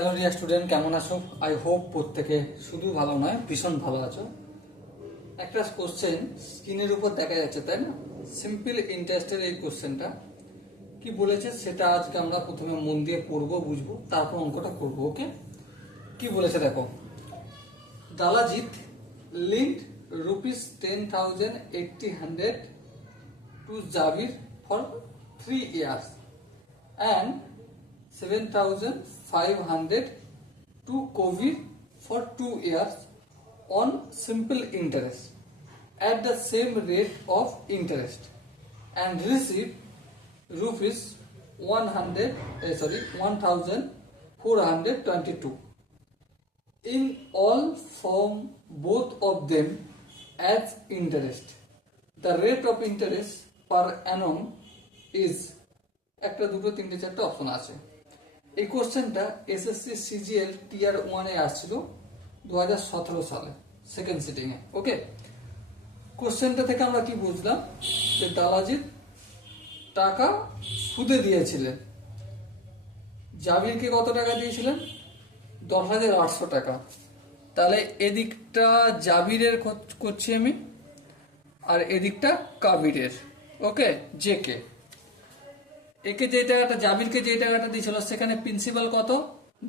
Hello dear student, কেমন আছো? I hope প্রত্যেকে শুধু ভালো নয়, ভীষণ ভালো আছো। একটা কোশ্চেন স্ক্রিনের উপর দেখা যাচ্ছে, তাই না? সিম্পল ইন্টারেস্টের এই কোশ্চেনটা কি বলেছে সেটা আজকে আমরা প্রথমে মন দিয়ে পড়বো, বুঝবো, তারপর অঙ্কটা করবো। ওকে, কি বলেছে দেখো। দালাজিৎ linked ₹10,800 to Javir for 3 years and 7,500 to Kovir for 2 years on simple interest at the same rate of interest and received rupees 1,422 in all from both of them as interest. The rate of interest per annum is একটা দুটো তিনটে চারটে option আছে। এই কোশ্চেনটা SSC CGL TR 1 এ আসছিল 2017 সালে second sitting এ। ওকে, কোশ্চেনটা থেকে আমরা কি বুঝলাম যে দালাজিৎ টাকা সুদে দিয়েছিলেন। জাবিরকে কত টাকা দিয়েছিলেন? 10,800 টাকা। তাহলে এদিকটা জাবিরের করছি আমি, আর এদিকটা কাবিরের। ওকে, জেকে একে যে টাকাটা, জাবিরকে যে টাকাটা দিয়েছিল সেখানে প্রিন্সিপাল কত?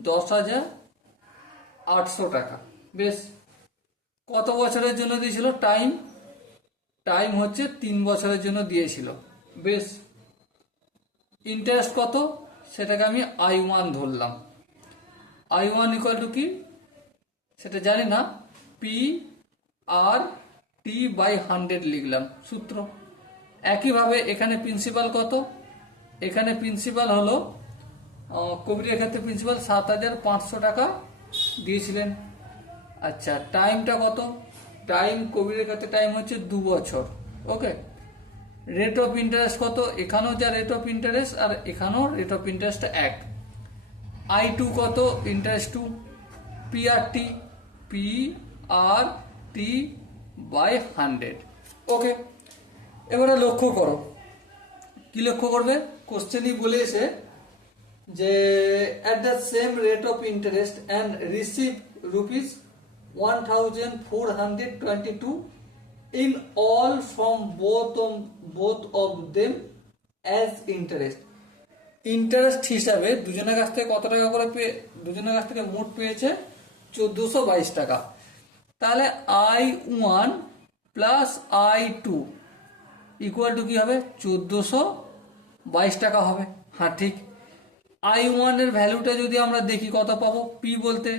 10,800 টাকা। বেশ, কত বছরের জন্য দিয়েছিল? টাইম হচ্ছে 3 বছরের জন্য দিয়েছিল। বেশ, ইন্টারেস্ট কত সেটাকে আমি I1 ধরলাম। I1 ইকুয়াল টু কি সেটা জানি না, PR/T/100 লিখলাম সূত্র। একইভাবে এখানে প্রিন্সিপাল কত? এখানে প্রিন্সিপাল হলো কবিরের ক্ষেত্রে প্রিন্সিপাল 7,500 টাকা দিয়েছিলেন। আচ্ছা, টাইমটা কত? টাইম কবিরের ক্ষেত্রে টাইম হচ্ছে 2 বছর। ওকে, রেট অফ ইন্টারেস্ট কত? এখানেও যা রেট অফ ইন্টারেস্ট আর এখানেও রেট অফ ইন্টারেস্ট এক। I2 কত? Interest 2, PR/T/100। ওকে, এবারে লক্ষ্য করো, কি লক্ষ্য করবে? কোশ্চেনই বলেছে যে at the same rate of interest and receive rupees 1,422 in all from both of them as interest. Interest হিসাবে দুজনের কাছ থেকে কত টাকা করে দুজনের কাছ থেকে মোট পেয়েছে 1,422 টাকা। তাহলে I1 plus I2 equal to কি হবে? 1,422 টাকা হবে। হ্যাঁ ঠিক। I1 এর ভ্যালুটা যদি আমরা দেখি কত পাবো? পি বলতে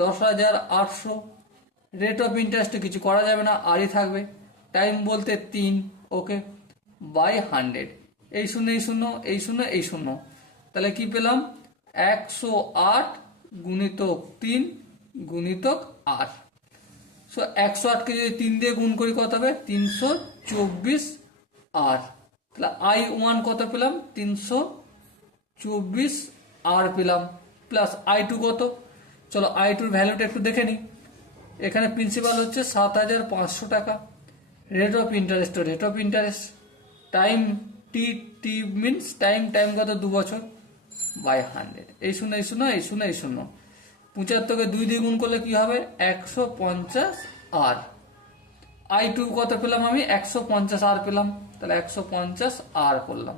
10,800, রেট অফ ইন্টারেস্টে কিছু করা যাবে না, আরই থাকবে। টাইম বলতে 3, ওকে, বাই 100। এই শূন্য এই শূন্য এই শূন্য এই শূন্য, তাহলে কি পেলাম? 108 গুণিতক 3 গুণিতক 8। সো 108কে যদি 3 দিয়ে গুণ করি কত হবে? 324 আর। তাহলে I1 কত পেলাম? 324 আর পেলাম, প্লাস I2 কত? চলো I2 ভ্যালুটা একটু দেখে নিই। এখানে প্রিন্সিপাল হচ্ছে 7,500 টাকা, rate of interest time T means time কত? 2 বছর, বাই 100। এই শূন্য এই শূন্য এই শূন্য এই শূন্য, 75কে 2 দিয়ে গুণ করলে কি হবে? 150 আর। I2 কত পেলাম আমি? 150 আর পেলাম, তাহলে 150 আর করলাম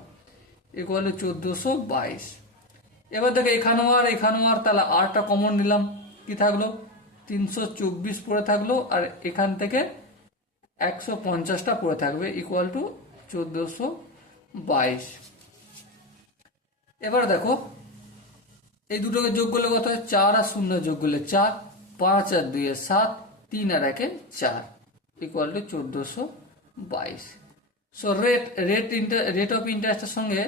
ইকুয়াল 1,422। এবার দেখো এখানেও আর, তাহলে আরটা কমন নিলাম, কি থাকলো? 324 পড়ে থাকলো, আর এখান থেকে 150টা পড়ে থাকবে ইকুয়াল টু 1,422। এবার দেখো এই দুটোকে যোগ করলে কত হয়? 4 আর 0 যোগ করলে 4, 5 আর 2 7, 3 আর 1 4 equal to 1,422। So rate of ইন্টারেস্টের সঙ্গে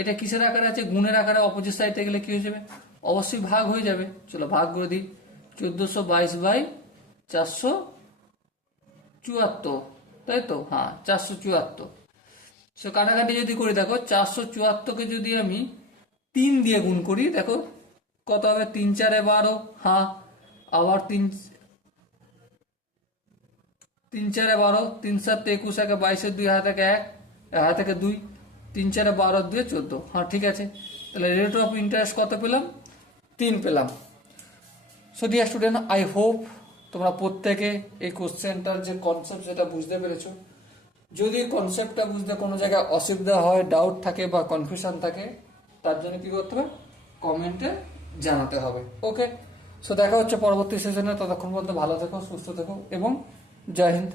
এটা কিসের আকারে আছে? গুণের আকারে। অপোজিট সাইডে গেলে কি হয়ে যাবে? অবশ্যই ভাগ হয়ে যাবে। চলো ভাগ করে দিই। 1,422/474, তাই তো? হ্যাঁ, 474। সো কাটাকাটি যদি করি, দেখো 474কে যদি আমি 3 দিয়ে গুণ করি, দেখো কত হবে? 3 4 12। হ্যাঁ, আবার 3 4 12, 3 7 21, 1 22, 2 হাতে 1 হাতে 2, 3 4 12, 2 14। হ্যাঁ ঠিক আছে। তাহলে রেট অফ ইন্টারেস্ট কত পেলাম? 3 পেলাম। So dear student, I hope তোমরা প্রত্যেকে এই কোশ্চেনটার যে কনসেপ্ট সেটা বুঝতে পেরেছো। যদি কনসেপ্টটা বুঝতে কোনো জায়গায় অসুবিধা হয়, ডাউট থাকে বা কনফিউশন থাকে, তার জন্য কি করতে হবে, কমেন্টে জানাতে হবে। ওকে, সো দেখা হচ্ছে পরবর্তী সেশনে। ততক্ষণ পর্যন্ত ভালো থেকো, সুস্থ থেকো এবং জয় হিন্দ।